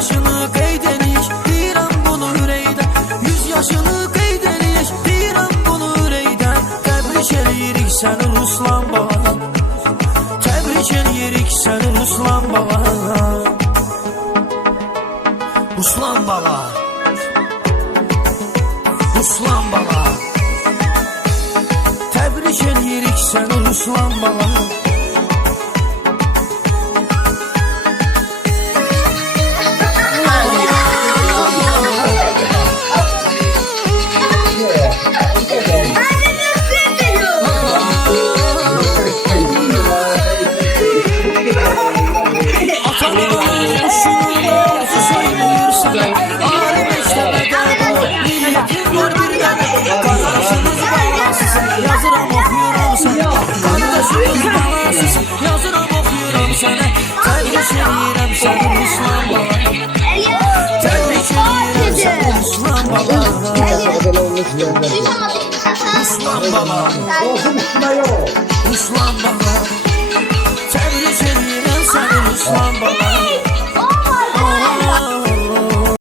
yaşını qeyd eləyək, deyirəm bunu ürəkdən. 100 yaşını qeyd eləyək, deyirəm bunu ürəkdən. Təbrik eləyirik səni Ruslan baba, təbrik eləyirik səni Ruslan baba. Ruslan baba, Ruslan baba, təbrik eləyirik səni Ruslan baba. Yazıram oxuyuram sənə, qardaşımız balasız. Yazıram oxuyuram sənə, təbrik edirəm səni Ruslan baba, təbrik edirəm səni Ruslan baba. Ruslan baba, Ruslan baba, təbrik edirəm səni Ruslan baba.